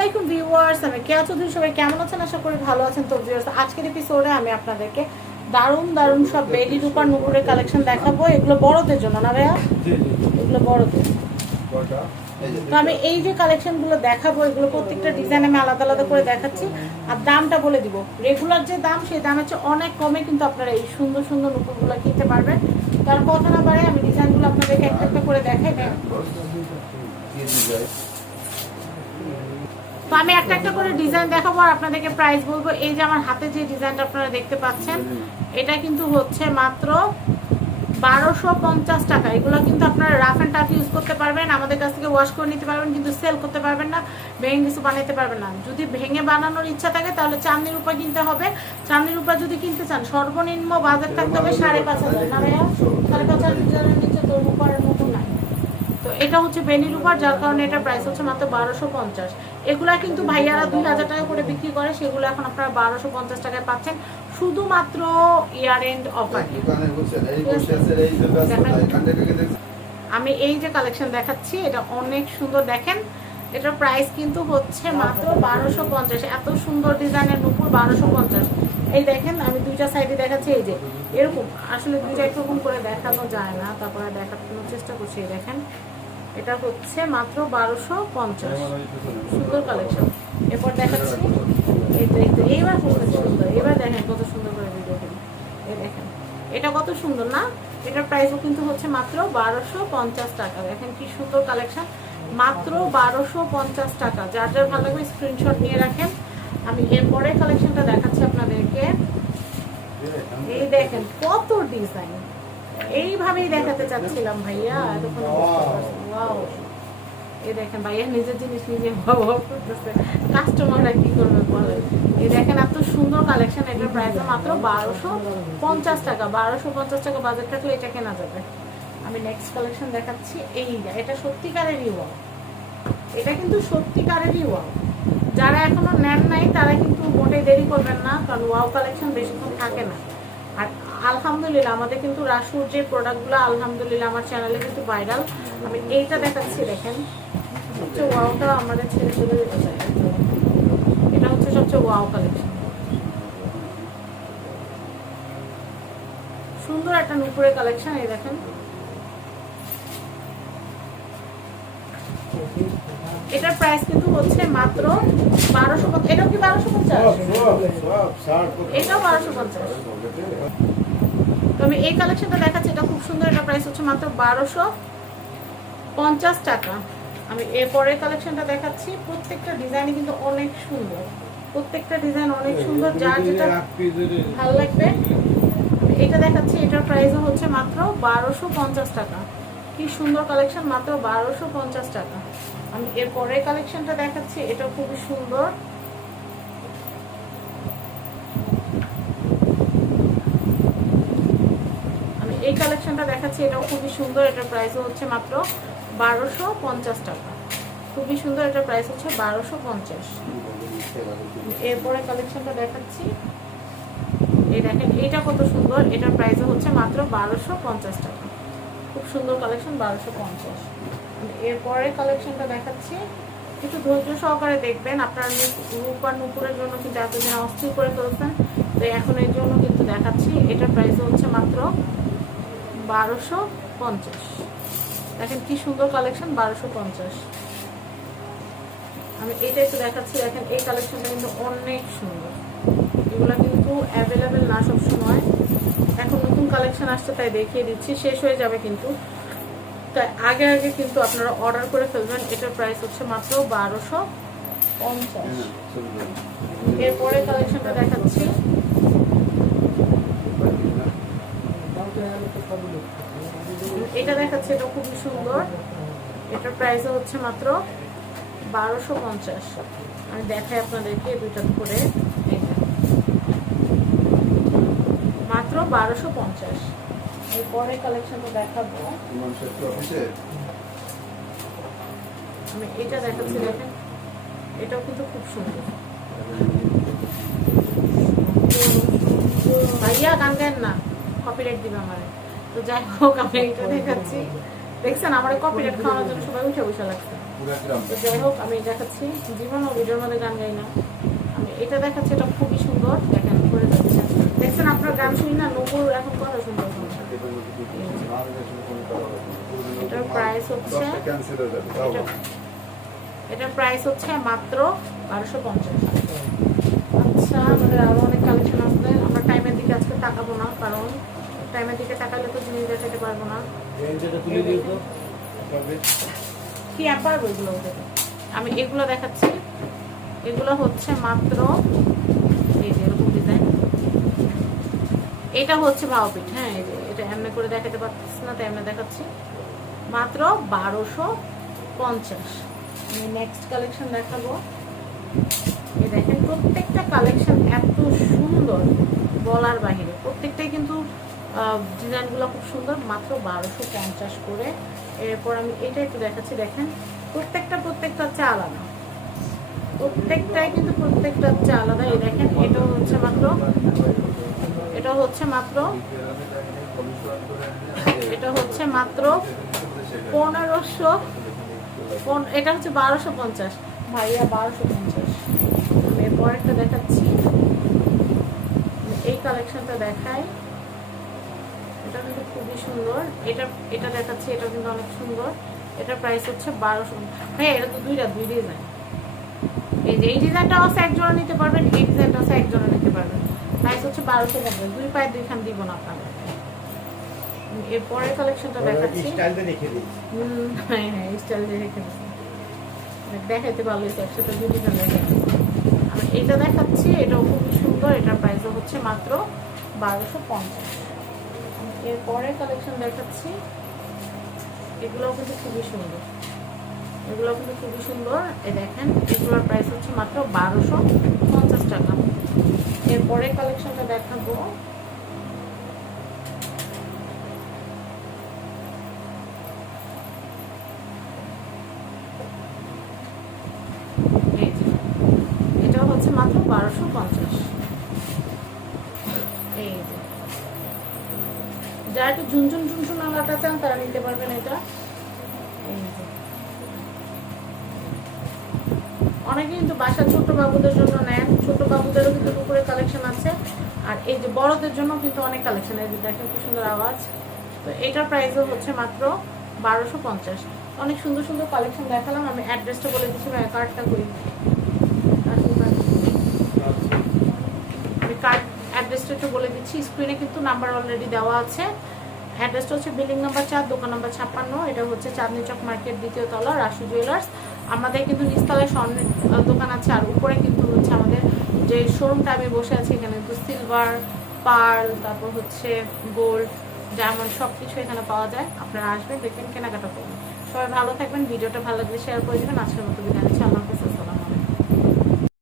আলাইকুম ভিউয়ার্স আমি কেয়া চৌধুরী সবাই কেমন আছেন? আশা করি ভালো আছেন। তো ভিউয়ার্স আজকের এপিসোডে আমি আপনাদেরকে দারুণ দারুণ সব বেডি রূপার নুপুরের কালেকশন দেখাবো। এগুলো বড়দের জন্য না ভাইয়া? এগুলো বড়দের। কয়টা এই যে তো আমি এই যে কালেকশনগুলো দেখাবো এগুলো প্রত্যেকটা ডিজাইন আমি আলাদা আলাদা করে দেখাচ্ছি। আর দামটা বলে দিব। রেগুলার যে দাম সেই দাম হচ্ছে অনেক কমে কিন্তু আপনারা এই সুন্দর সুন্দর নুপুরগুলো কিনতে পারবেন। তার কথা না পারে আমি ডিজাইনগুলো আপনাদেরকে একটা একটা করে দেখাই তো আমি একটা একটা করে ডিজাইন দেখাবো আর আপনাদেরকে প্রাইস বলব। এই যে আমার হাতে যে ডিজাইনটা আপনারা দেখতে পাচ্ছেন, এটা কিন্তু হচ্ছে মাত্র বারোশো পঞ্চাশ টাকা। এগুলো কিন্তু আপনারা রাফ অ্যান্ড টাফ ইউজ করতে পারবেন, আমাদের কাছ থেকে ওয়াশ করে নিতে পারবেন, কিন্তু সেল করতে পারবেন না, ভেঙে কিছু বানাতে পারবেন না। যদি ভেঙে বানানোর ইচ্ছা থাকে, তাহলে চাঁদনির উপর কিনতে হবে। চাঁদনির উপর যদি কিনতে চান, সর্বনিম্ন বাজার থাকতে হবে সাড়ে পাঁচ হাজার। না ভাইয়া? সাড়ে পাঁচ হাজারের নিচে তোর উপরের মতো নাই তো এটা হচ্ছে বেনির উপর যার কারণে এটা প্রাইস হচ্ছে মাত্র বারোশো পঞ্চাশ। এগুলা কিন্তু ভাইয়ারা দুই হাজার টাকা করে বিক্রি করে, সেগুলো এখন আপনারা বারোশো পঞ্চাশ টাকায় পাচ্ছেন। শুধুমাত্র ইয়ার এন্ড অফার আমি এই যে কালেকশন দেখাচ্ছি, এটা অনেক সুন্দর দেখেন। এটার প্রাইস কিন্তু হচ্ছে মাত্র বারোশো পঞ্চাশ। এত সুন্দর ডিজাইনের নুপুর বারোশো পঞ্চাশ। এই দেখেন, আমি দুইটা সাইডে দেখাচ্ছি, এই যে। এরকম, আসলে দুইটা এরকম করে দেখানো যায় না, তারপরে দেখানোর চেষ্টা করছি দেখেন। এটা হচ্ছে মাত্র বারোশো পঞ্চাশ। সুন্দর কালেকশন এরপর দেখাচ্ছি। এইবার সুন্দর। এবার দেখেন কত সুন্দর করে দেখেন। এটা কত সুন্দর না? এটার প্রাইসও কিন্তু হচ্ছে মাত্র বারোশো পঞ্চাশ টাকা। দেখেন কি সুন্দর কালেকশন মাত্র বারোশো পঞ্চাশ টাকা। যার যার ভালো লাগবে স্ক্রিনশট নিয়ে রাখেন। আমি এরপরে কালেকশনটা দেখাচ্ছি আপনাদেরকে। এই দেখেন কত ডিজাইন এইভাবেই দেখাতে চাচ্ছিলাম ভাইয়া। এতক্ষণ এই দেখেন নিজের জিনিস নিজে কাস্টমাররা কি করবে বলে এই দেখেন এত সুন্দর কালেকশন এটার মাত্র বারোশো পঞ্চাশ টাকা, বারোশো পঞ্চাশ টাকা এটা কেনা যাবে। আমি কালেকশন দেখাচ্ছি এটা এটা কিন্তু যারা এখনও নেন নাই, তারা কিন্তু মোটেই দেরি করবেন না, কারণ ওয়াও কালেকশন বেশিক্ষণ থাকে না। আর আলহামদুলিল্লাহ, আমাদের কিন্তু রাসুর যে প্রোডাক্টগুলো আলহামদুলিল্লাহ আমার চ্যানেলে কিন্তু ভাইরাল আমি এইটা দেখাচ্ছি, দেখেন। সবচেয়ে ওয়াওটা আমাদের ছেড়ে চলে যেতে চাই এটা হচ্ছে সবচেয়ে ওয়াও কালেকশন সুন্দর একটা নুপুরের কালেকশন এই দেখেন। এটার প্রাইস কিন্তু হচ্ছে মাত্র বারোশো এটাও কি বারোশো পঞ্চাশ? এটাও বারোশো পঞ্চাশ। তো আমি এই কালেকশনটা দেখাচ্ছি এটা খুব সুন্দর এটা প্রাইস হচ্ছে মাত্র বারোশো পঞ্চাশ টাকা। আমি এরপরের কালেকশনটা দেখাচ্ছি প্রত্যেকটা ডিজাইনই কিন্তু অনেক সুন্দর। প্রত্যেকটা ডিজাইন অনেক সুন্দর যার যেটা ভালো লাগবে। এটা দেখাচ্ছি এটার প্রাইসও হচ্ছে মাত্র বারোশো পঞ্চাশ টাকা। কি সুন্দর কালেকশন মাত্র বারোশো পঞ্চাশ টাকা। আমি এরপরের কালেকশনটা দেখাচ্ছি, এটা খুবই সুন্দর। আমি এই কালেকশনটা দেখাচ্ছি, এটাও খুবই সুন্দর, এটার প্রাইসও হচ্ছে মাত্র বারোশো পঞ্চাশ টাকা। খুবই সুন্দর, এটার প্রাইস হচ্ছে বারোশো পঞ্চাশ। এরপরে কালেকশনটা দেখাচ্ছি। এই দেখেন এটা কত সুন্দর, এটার প্রাইসও হচ্ছে মাত্র বারোশো পঞ্চাশ টাকা। খুব সুন্দর কালেকশন বারোশো পঞ্চাশ। এরপরে কালেকশনটা দেখাচ্ছি। একটু ধৈর্য সহকারে দেখবেন, আপনার রূপ আর নুপুরের জন্য কিন্তু এতদিন অস্থির করে ফেলছেন। তো এখন এর জন্য কিন্তু দেখাচ্ছি এটার প্রাইস হচ্ছে মাত্র বারোশো পঞ্চাশ। দেখেন কি সুন্দর কালেকশন বারোশো পঞ্চাশ। আমি এটা একটু দেখাচ্ছি, দেখেন এই কালেকশনটা কিন্তু অনেক সুন্দর। এগুলো কিন্তু অ্যাভেলেবেল না সব সময় এখন নতুন কালেকশন আসছে তাই দেখিয়ে দিচ্ছি। শেষ হয়ে যাবে কিন্তু। তাই আগে আগে কিন্তু আপনারা অর্ডার করে ফেলবেন। এটার প্রাইস হচ্ছে মাত্র বারোশো পঞ্চাশ। এরপরে কালেকশনটা দেখাচ্ছি। এটা দেখাচ্ছে এটা খুবই সুন্দর। এটার প্রাইস হচ্ছে মাত্র বারোশো পঞ্চাশ। আমি দেখাই আপনাদেরকে দুইটা করে এই যে। মাত্র বারোশো পঞ্চাশ। এরপরে কালেকশনটা দেখাবো। আমি এটা দেখাচ্ছি দেখেন এটাও কিন্তু খুব সুন্দর। ভাইয়া গান গান না কপিরাইট দিবে আমার। তো যাই হোক আমি এটা দেখাচ্ছি। দেখছেন আমার কপিরাইট খাওয়ানোর জন্য সবাই উঠে বসে লাগছে। তো যাই হোক আমি দেখাচ্ছি। জীবন ও ভিডিওর মধ্যে গান গাই না। আমি এটা দেখাচ্ছি এটা খুবই সুন্দর। দেখেন করে যাচ্ছে। দেখছেন আপনার গান শুনি না নকুর এখন কত সুন্দর শুনছে এটার প্রাইস হচ্ছে এটার প্রাইস হচ্ছে মাত্র বারোশো পঞ্চাশ। আচ্ছা আমাদের আরও অনেক কালেকশন আছে আমরা টাইমের দিকে আজকে তাকাবো না কারণ টাইমের দিকে তাকালে তো জিনিস দেখাতে পারব না। কি পারব এগুলো আমি এগুলো দেখাচ্ছি। এগুলো হচ্ছে মাত্র এই যে এরকম ডিজাইন এটা হচ্ছে ভাওপিট হ্যাঁ এটা এমনি করে দেখাতে পারতেছি না তাই এমনি দেখাচ্ছি। মাত্র বারোশো পঞ্চাশ। আমি নেক্সট কালেকশন দেখাবো। দেখেন, প্রত্যেকটা কালেকশন এত সুন্দর বলার বাহিরে প্রত্যেকটাই কিন্তু ডিজাইনগুলো খুব সুন্দর, মাত্র বারোশো পঞ্চাশ করে। এরপর আমি এটা একটু দেখাচ্ছি, দেখেন, প্রত্যেকটা প্রত্যেকটা হচ্ছে আলাদা। প্রত্যেকটাই কিন্তু প্রত্যেকটা হচ্ছে আলাদা। এই দেখেন এটা হচ্ছে মাত্র এটা হচ্ছে মাত্র এটা হচ্ছে মাত্র পনেরোশো এটা হচ্ছে বারোশো পঞ্চাশ। ভাইয়া বারোশো পঞ্চাশ। এরপর একটা দেখাচ্ছি। এই কালেকশনটা দেখায়। এটা কিন্তু খুবই সুন্দর। এটা এটা দেখাচ্ছি, এটা কিন্তু অনেক সুন্দর। এটার প্রাইস হচ্ছে বারোশো হ্যাঁ এটা তো দুইটা দুই ডিজাইন এই যে এই ডিজাইনটা আছে এক জোড়া নিতে পারবেন, এই ডিজাইনটা আছে এক জোড়া নিতে পারবেন। প্রাইস হচ্ছে বারোশো পঞ্চাশ। দুই পায়ে দুইখান দিব না আপনাদের এরপরের কালেকশনটা দেখাচ্ছি। স্টাইলটা রেখে দিই হুম, হ্যাঁ হ্যাঁ স্টাইল দিয়ে রেখে দিচ্ছি দেখাইতে হয়েছে একসাথে ডিজাইন দেখে আমি এটা দেখাচ্ছি এটাও খুবই সুন্দর। এটার প্রাইসও হচ্ছে মাত্র বারোশো পঞ্চাশ। এরপরে কালেকশন দেখাচ্ছি। এগুলোও কিন্তু খুবই সুন্দর। এগুলো কিন্তু খুবই সুন্দর। এই দেখেন এগুলোর প্রাইস হচ্ছে মাত্র বারোশো পঞ্চাশ টাকা। এরপরে কালেকশনটা দেখাবো। এটা হচ্ছে মাত্র বারোশো পঞ্চাশ। এই যারা একটু ঝুনঝুন ঝুনঝুন আলাদা চান, তারা নিতে পারবেন এটা এই যে অনেকে কিন্তু বাসার ছোট বাবুদের জন্য নেন ছোট বাবুদেরও কিন্তু উপরে কালেকশন আছে। আর এই যে বড়দের জন্য কিন্তু অনেক কালেকশন এই যে দেখেন কি সুন্দর আওয়াজ। তো এটার প্রাইসও হচ্ছে মাত্র বারোশো পঞ্চাশ। অনেক সুন্দর সুন্দর কালেকশন দেখালাম। আমি অ্যাড্রেসটা বলে দিচ্ছি ভাই কার্ডটা করি। আমি কার্ড অ্যাড্রেসটা একটু বলে দিচ্ছি। স্ক্রিনে কিন্তু নাম্বার অলরেডি দেওয়া আছে। অ্যাড্রেসটা হচ্ছে বিল্ডিং নাম্বার চার, দোকান নাম্বার ছাপ্পান্ন। এটা হচ্ছে চাঁদনি চক মার্কেট দ্বিতীয় তলা, রাশি জুয়েলার্স আমাদের কিন্তু নিচতলায় স্বর্ণের দোকান আছে, আর উপরে কিন্তু হচ্ছে আমাদের যে শোরুমটা আমি বসে আছি এখানে কিন্তু সিলভার পার্ল তারপর হচ্ছে গোল্ড ডায়মন্ড সব কিছু এখানে পাওয়া যায়। আপনারা আসবেন দেখবেন কেনাকাটা করবেন সবাই ভালো থাকবেন, ভিডিওটা ভালো লাগলে শেয়ার করে দেবেন। আজকের মতো বিদায় আল্লাহ